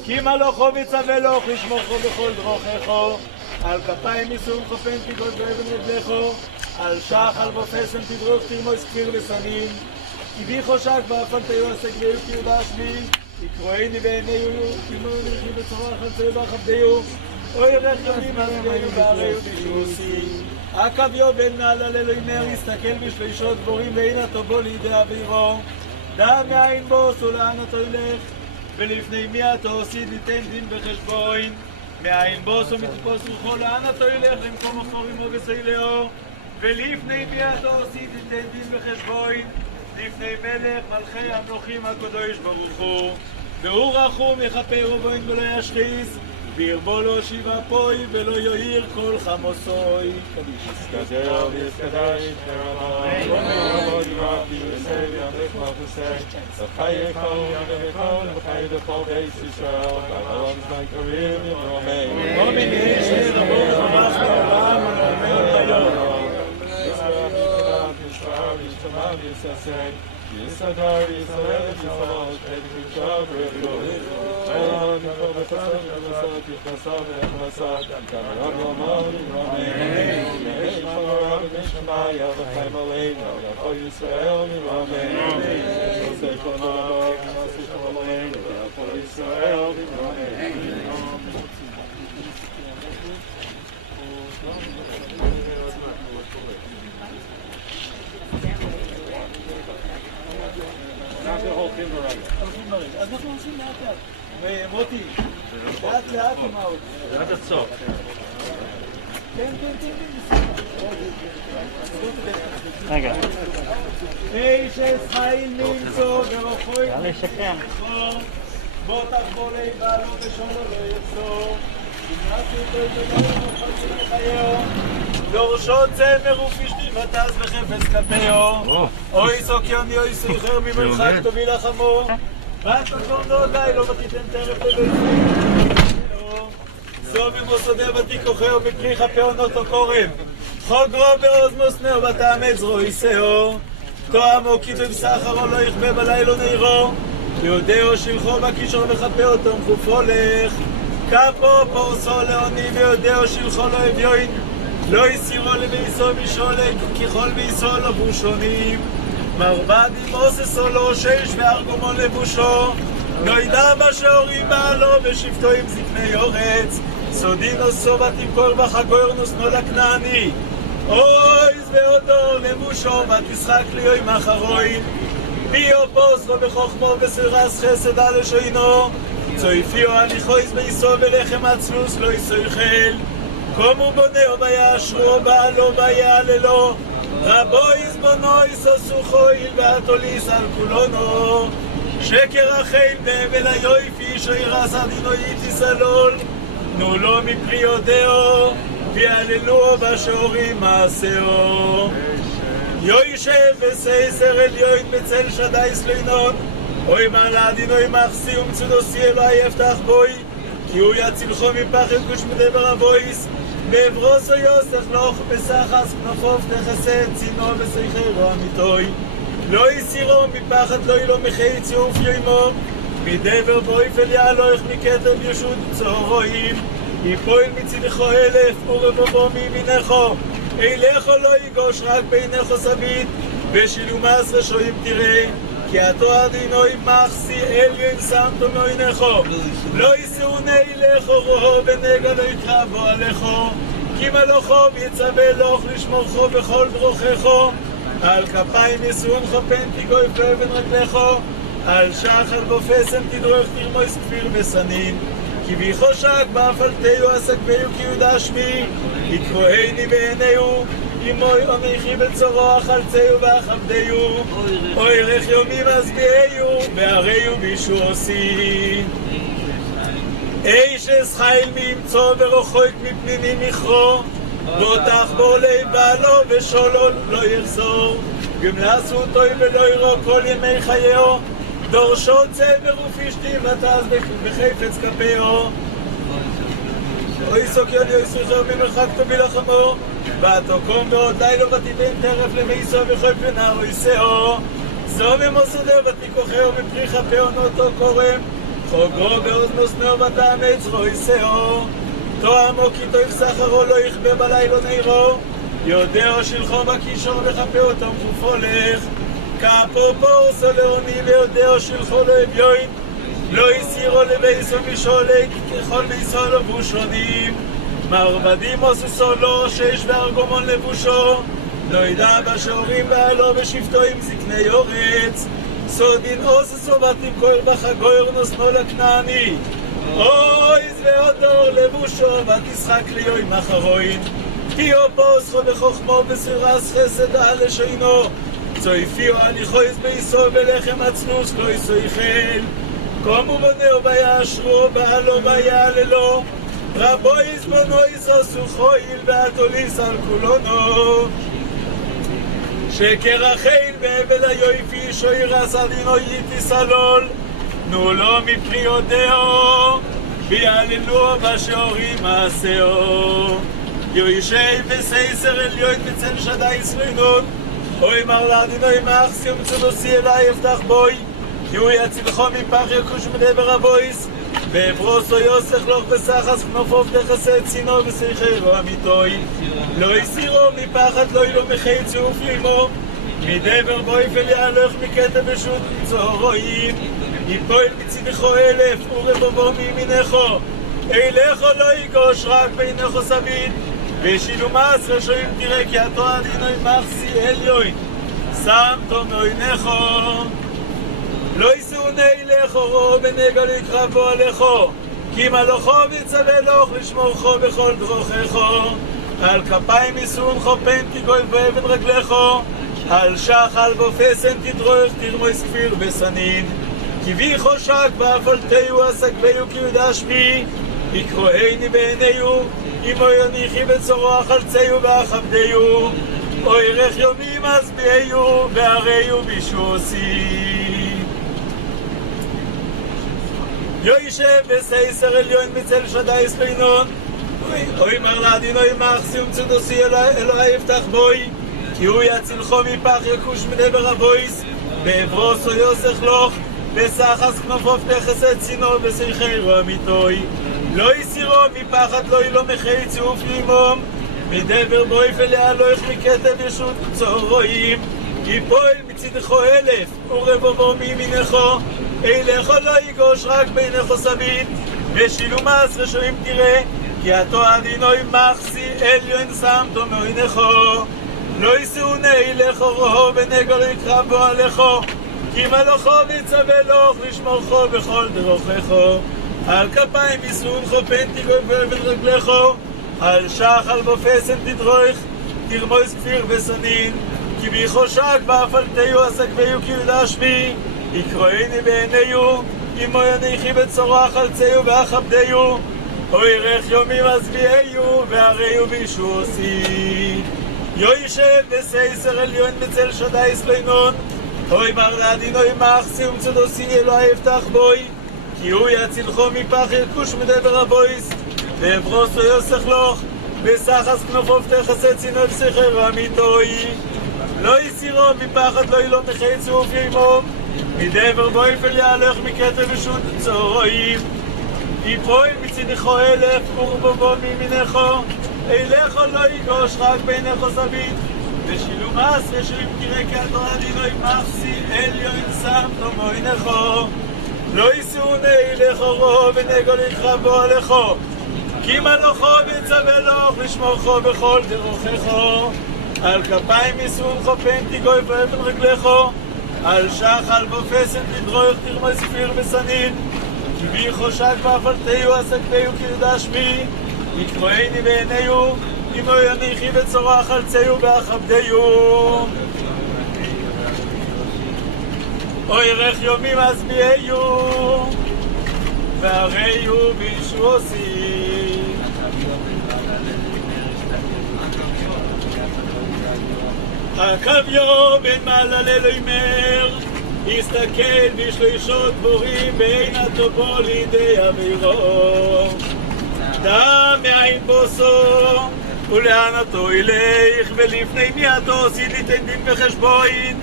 כי מלוכו ויצווה לו, ישמורכו בכל דרוכךו, על כפיים יישאום חופן תיגוד באבן רגלךו, על שח, על בופסם תדרוך תרמוס כפיר וסנים, הביכו שק באפנתיו עסק ויהיו כיודש בי, יקרואיני בעיניו, כמוני נכי בצורה חלצי בחבדיו, אוי רחיונים עזבינו בעריו בישוסי. עקביו בן נעלה לאלוהימר, יסתכל בשלישות דבורים ואין הטובו לידי אבירו. דע מאין בוס ולאן אתה ילך, ולפני מי אתה עושית ליתן דין וחשבון. מאין בוס ומתפוס רוחו לאן אתה ילך, למקום אפור עמו וסילאו. ולפני מי אתה עושית ליתן דין וחשבון. לפני מלך מלכי המלוכים הקדוש ברוך הוא והוא רחום יכפר ובוין ולא ישחיז וירבו לו שיבה פוי ולא יוהיר כל חמוסוי קדיש יסקדר ויסקדש תרמי רבוד רבי יוסי ימלך מלכוסי ספי יקום יקום וחי בכל בית ישראל ועלום זמן קריב יברומי ומיני שרבו חמש בעולם ולאמן היום Yisadar, Yisrael, Yisrael, Yisrael, Yisrael, אז אנחנו עושים לאט לאט. מוטי, לאט לאט אמרת. לאט הסוף. כן. רגע. איש חיים נמצוא ורוחוי נמצוא בוא תחבוא לי בעלו ושונו לא יצוא נמנסו אותו את הדבר וחיים דורשו צמר ופשתי מטס וחפץ כפיו אוי סוקיוני אוי סריחר ממרחק תוביל לחמו בת תקום נעודי לא בתיתן טרף לבית זו ממוסודי בתיקוחהו בפרי חפאו נוטו קורם חוגרו באוזמוס נאו בתאמץ רואי שאו תואמו כיתו בסחרו לא יכבה בלילה נעירו יודעו שלחו בקישור וחפאו תומכוף הולך כפו פורסו לעוני ויודעו שלחו לא אביוין לא יסירו לביסו משולק ככל ביסו לבושונים מרבד ימוססו לו שש וארגומו לבושו לא ידע בשעורים בעלו בשבטו עם זקני אורץ סודינו סובה תמכור בחגור נוסנו לכנעני אוי זבאודו לבושו ותשחק לי יום אחרוין ביו פוסרו בחוכמו בסרס חסד על לשוינו צויפיו הניחויס ביסו ולחם עצלוס לא יסויכל קומו בונהו בישרו בעלו ביעללו רבו יזבונו יסוסוכו ילבעתוליס על כולונו שקר החיים והבל היויפי שירס עדינו יתיסלול תנו לו מפרי יודעו ויעללו בשעורים מעשהו יוישב וסייסר עליון בצל שדי סלינון אוי מעלה עדינוי מחסי ומצודוסי אלוהי יפתח בוי כי הוא יצילכו מפחד גוש מדבר אבויס בעברוסו יוסך לוך בסחס כנופוף תכסה צינו וסייחרו אמיתוי לא יסירו מפחד לא ילו מחי ציוף ימו מדבר בויפל יעלוך מכתב ישות צהרויים, יפול מצידך אלף ורבובו מימינךו, אילך לא יגוש רק בעינך סבית, בשילום מעשר שויים תראה, כי עתו אדינוי מחסי אליין שמתו מעינךו, לא יסעוני לכו רוהו בנגע לא יתרבו עליכו, כי מלוכו ויצווה לוך לשמורכו בכל דרוכךו, על כפיים יסעונכו פן תיגוי ואבן רגלךו, על שחל בופסם תדרוך תרמויס כפיר וסנין, כי ביחושק באפלתיו עסקביו כי יהודה שמי, יקרואיני בעיניהו, אמוי עמיכי בצורו אכלציו ואכבדיו, אוי רך יומי מזביעיו, והריו בישועסי. איש אסחיל מימצוא ורוחוק מפנינים מכרו, לא תחבור לבעלו ושולו לא יחזור, גמלסו טוי ולא יראו כל ימי חייהו, דורשו צבר ופשתי ותז בחפץ כפיהו. אוי סוקיון יסוזו ממרחק תובי לחמו, ותוקום בעוד לילה ותיתן טרף למיסו וכל פנר ויסאו, זו ממוסדו ותיקוחהו מפרי חפהו נותו קורם, חוגרו באוזנו סנאו ותאמץ רויסאו, תואמו כי טוב סחרו לא יכבה בלילה נעירו, יודעו שלחו בקישור וחפהו תמכוף הולך, כפופו סולאוני ויודעו שלחו לא אביוין, לא יסירו לביסו משולק ככל ביסו לבושונים, מרבדים עושו לו שש וארגומון לבושו, לא ידע בשעורים בעלו בשבטו עם זקני אורץ, סודין עושו ותמכור בחגויר נוסנו לכנעני, אוי זוהדור לבושו ותשחק ליום אחרוין, תיאו פוסחו בחוכמו בסירס חסד על לשינו, צויפיו הליכויס ביסו בלחם עצנוס לא יסויכל, קומו בנהו ביאשרו בעלו ביעללו, רבו יזבונו יסוסו חויל והתוליס על כולונו, שקר החיל והבל היופי שוירס עדינו יתיסלול, תנו לו מפרי יודעו, ויעללו בשעורים מעשהו, יוישי וסייסר עליון מצל שדי סרינות, אוי מר לעדינוי מחסי ומצודוסי אלי יפתח בוי, כי הוא יצילכו מפח יקוש מדבר הבויס, ואברוסו יוסך לוך בסחס כנופוף דחסד צינו וסייחרו אמיתוי, לא יסירו מפחד לא ילו מחי ציוף לימו, מדבר בויפל יעלוך מכתב בשוט צהרויים, יפול מצידכו אלף ורבובו מימינךו, אילךו לא יגוש רק בעינךו סבית, ושילום מעשר שויים תראה כי עתו אדינוי מחסי עליון, שמתו מעינךו, לא יסעוני לכו רוהו בנגע לא יקרבו עליכו, כי מלוכו ויצווה לוך לשמורכו בכל דרוכךו, על כפיים יסעונכו פן תיגוי ואבן רגלךו, על שחל בופסם תדרוך תרמויס כפיר וסנין, כי ביחושק באפלתיו עסקביו כי יהודה שמי, יקרואיני בעיניהו, אמו יניחי בצורו אכלציו ואכבדיו, אוי רך יומי מזביעיו והריו בישועסי. יוישב בסייסר עליון מצל שדי ספינון, אוי מר לעדינוי מחסי ומצודוסי אלוהי יפתח בוי, כי הוא יצילכו מפח יקוש מדבר הבויס, בעברוסו יוסך לוך, בסחס כנופוף תחסד צינו וסייחרו אמיתוי, לא יסירו מפחד לא ילו מחי ציוף לימום, מדבר בויפל יעלוך מכתב ישות צהרויים, יפול מצידכו אלף ורבובו מימינךו, אילךו לא יגוש רק בעינךו סבית, בשילום מעשר שויים תראה, כי עתו אדינוי מחסי עליון שמתו מעינךו, לא יסעוני לכו רוהו בנגע לא יקרבו עליכו, כי מלוכו ויצווה לוך לשמורכו בכל דרוכךו, על כפיים יסעונכו פן תיגוי ואבן רגלךו, על שחל בופסם תדרוך תרמויס כפיר וסנין, כי ביחושק באפלתיו עסקביו כי יהודה שמי, יקרואיני בעיניהו, אמו יניחי בצורו אכלציו ואכבדיו, אוי רך יומי מזביעיו והריו בישועסי. יוישב בסייסר עליון בצל שדי סלינון, אוי מר לעדינוי מחסי ומצודוסי אלוהי יפתח בוי, כי הוא יצילכו מפח יקוש מדבר הבויס, ואברוסו יוסך לוך, בסחס כנופוף תחסד צינו וסייחרו אמיתוי, לא יסירו מפחד לא ילו מחי ציוף לימו, מדבר בויפל יהלך מכתב ושון צורואים יפוי מצדכו אלף קורבו מימינכו אילך לא יגוש רק בינך סבית ושילום עשרה שלים קירי כתור הדינוי מחסי אליון שם תומוינכו לא יסעוני לכו רו ונגו להתחבו לכו כי מלוכו ויצווה לך לשמורכו בכל דרוכךו על כפיים יסעונכו פן תיגוי ואבן רגלךו על שחל בופסן תדרוך תרמוי ספיר וסנין כי בי חושק ואפלתיו עסקתיו קרדש מי יקרואיני בעיניו אמו יניחי בצורה חלציו ואכבדיו אוי רך יומי מסביעיו והריהו בישועוסי הקביו בין מעלה ללימר יסתכל בשלישות בורים בין הטובו לידי אבירו דם מעין בוסו ולאן אותו ילך ולפני מיעתו עשית ליתן דין וחשבוין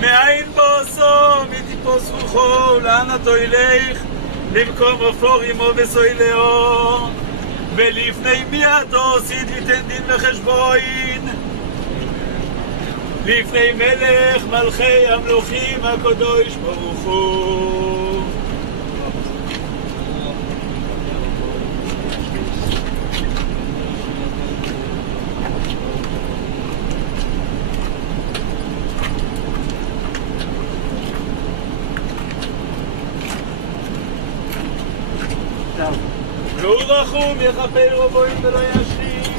מעין בוסו מטיפוס רוחו ולאן אותו ילך למקום אפור עמו וסוילאו ולפני מיעתו עשית ליתן דין וחשבוין לפני מלך מלכי המלוכים הקדוש ברוך הוא והוא רחום יכפר רבוין ולא ישיב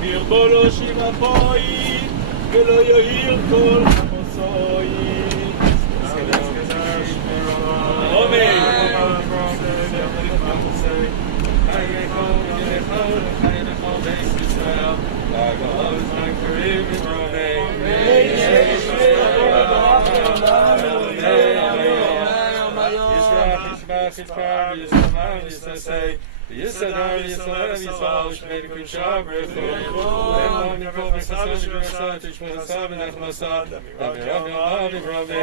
וירבו לו שבע פועים ולא יאיר כל חמוסוין אמן יסדר יסלם יסער שמי קודשה ברכו ואמון נקרוב מסעב ושמסעד תשמע מסעב ונחמסעד רבי רבי רבי רבי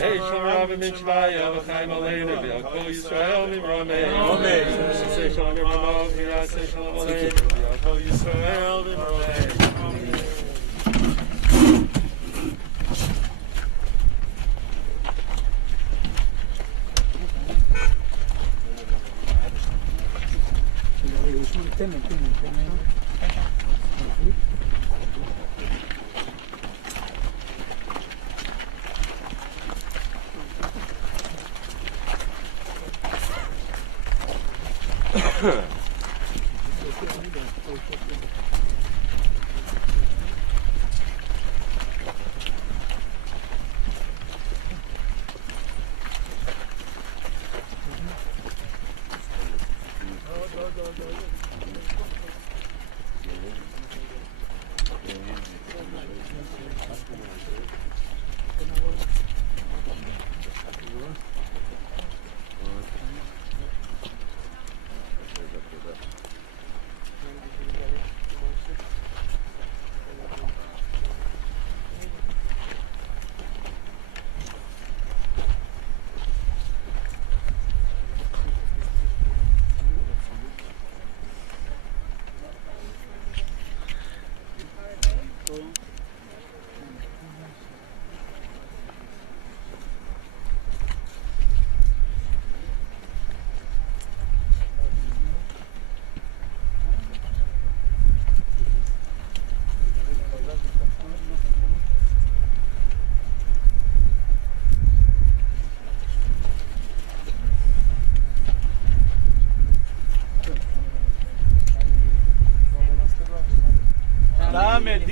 היי שלום רבי מצוויה וחיים עלינו ועל כל ישראל מברמי שעשה שלום מברמי ויעשה שלום עלינו ועל כל ישראל מברמי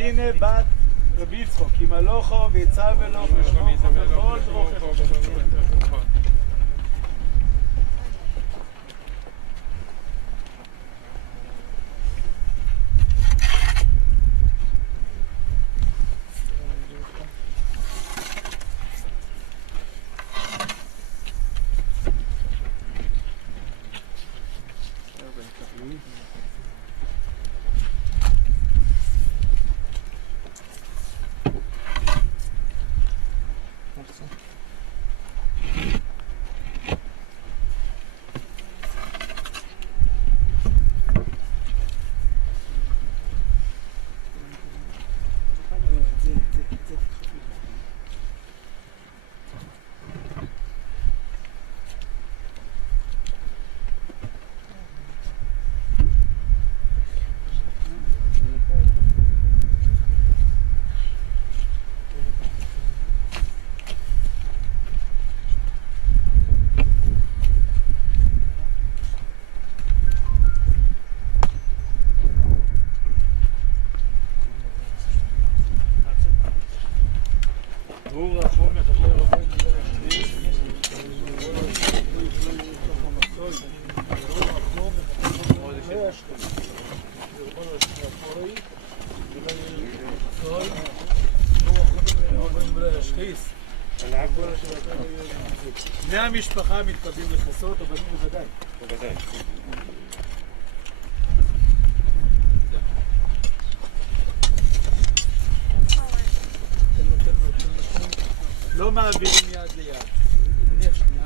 תמדינה בת רבי יצחוק, כי מלוכו ויצא ולוך לשמוכו בכל דרוכו. בני המשפחה מתכוונים לכסות, אבל בוודאי. לא מעבירים יד ליד. נניח שנייה.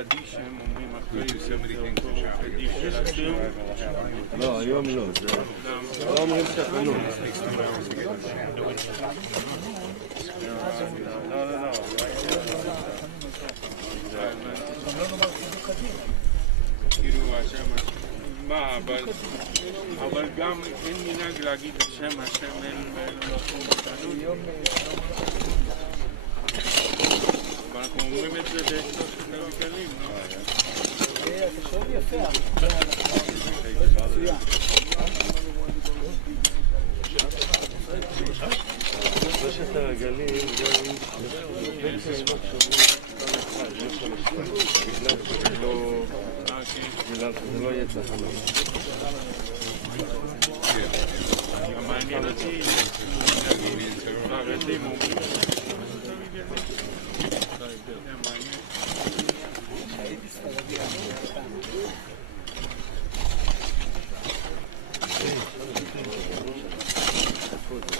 הקדיש הם אומרים אחרי הקדיש של השם. לא, היום לא. לא אומרים תחנות. כאילו השם, מה, אבל גם אין מנהג להגיד השם, אין תחנות. אנחנו אומרים את זה בשלושת המקלים, לא? אתה שואל יפה, מצוין. שלושת הרגלים גם בגלל שזה לא יהיה תחנות. מעניין אותי, חרדים אומרים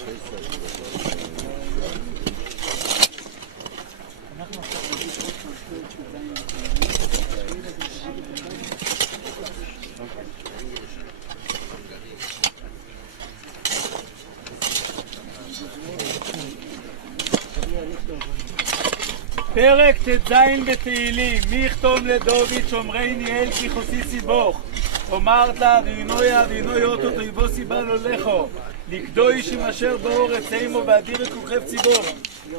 Thank you. פרק ט"ז בתהילים. מי יכתום לדוד שומרי ניאל כי חוסי סיבוך. אומרת לה אדינוי אדינוי אותו תויבו סיבה לו לכו. לקדו איש עם אשר באורץ אימו ואדיר כוכב ציבור.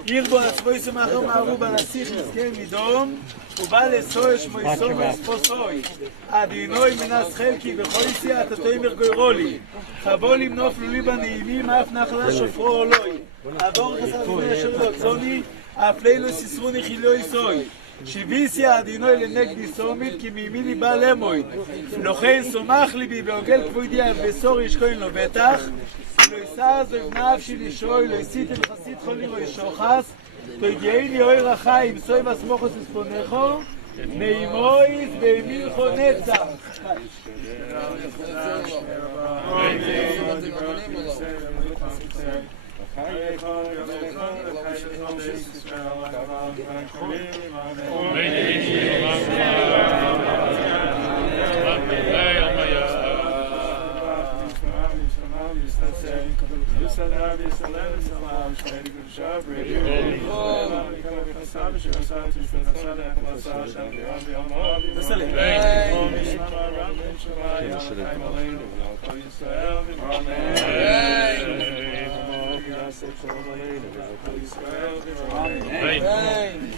עיר בו עצבו ישמחו מערו בנסיך נזכן מדום. ובא לסוי שמו יסום ואספו סוי. אדינוי מנס חלקי בכל יסיע תתוי מרגוי לי. חבו למנוף לולי בנעימים אף נחלה שופרו אולוי. עבור חסר לפני אשר לא צוני אף לילה סיסרוני חילו יסוי. שיביסיה אדינוי לנגדי סומית כי מימיני בא למוי. לכן סומך ליבי בעוגל כבודי בסור ישכוין לו בטח. לא יסע זו בנף שלי שוי לא יסית אל חסית חולי רוי שוחס. תויגייני אוי רחיים סוי וסמוכוס אספונכו. נעימויס בימילכו נצח.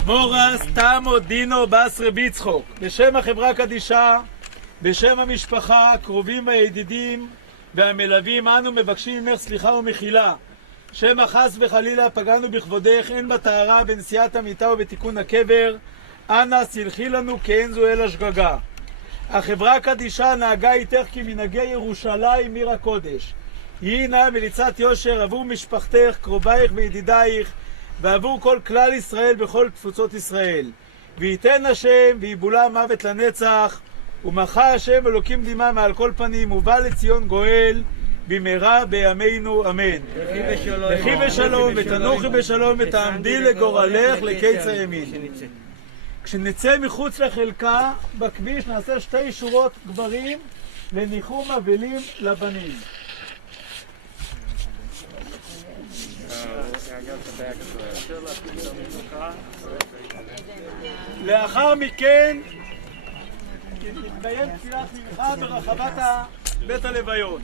מורס תמודינו בס רבי יצחוק, בשם החברה קדישה, בשם המשפחה, הקרובים והידידים והמלווים, אנו מבקשים ממך סליחה ומחילה. שמא חס וחלילה פגענו בכבודך, הן בטהרה, בנשיאת המיטה ובתיקון הקבר. אנא סלחי לנו כי אין זו אלא שגגה. החברה קדישה נהגה איתך כמנהגי ירושלים עיר הקודש. יהי נא מליצת יושר עבור משפחתך, קרובייך וידידייך, ועבור כל כלל ישראל בכל תפוצות ישראל. וייתן השם ויבולה מוות לנצח, ומחה השם אלוקים דמעה מעל כל פנים, ובא לציון גואל במהרה בימינו אמן. לכי בשלום ותנוחי בשלום ותעמדי לגורלך לקיץ הימין. כשנצא מחוץ לחלקה בכביש נעשה 2 שורות גברים לניחום אבלים לבנים. לאחר מכן נתקיים תפילת מנחה ברחבת בית הלוויות.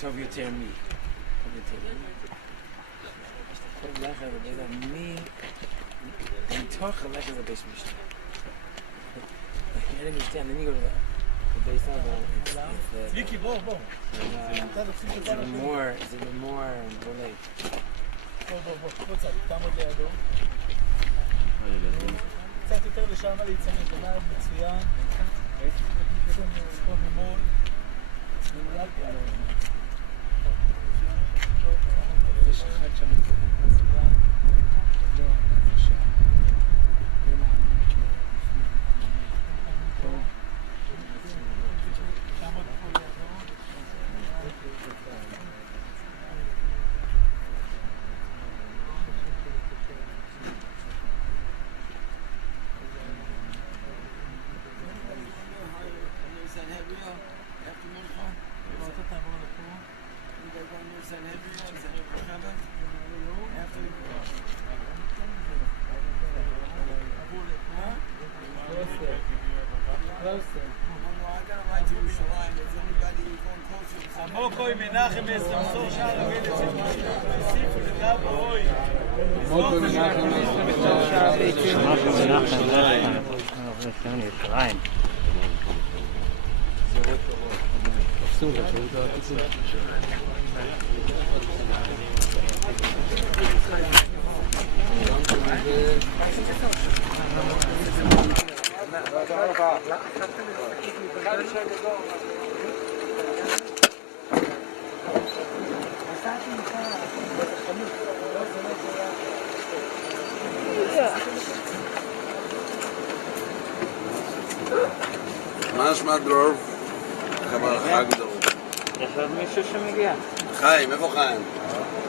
טוב יותר מי. לחם זה מי מתוך הלחם זה בייס משנה. I don't understand. Then you go to the base level. Vicky, בוא. Is it more relate? בוא צד, תעמוד לידו. קצת יותר לשם להצטנף בנהב מצוין. פה ממול. ממוללתי עליו. יש אחד שם מצוין. עמוקוי מנחם בסמסור שער הגלת הוסיפו לגב אוי עמוקוי מנחם בסמסור שער הגלת מה נשמע דרור? חבר חג דרור. יש עוד מישהו שמגיע? חיים, איפה חיים?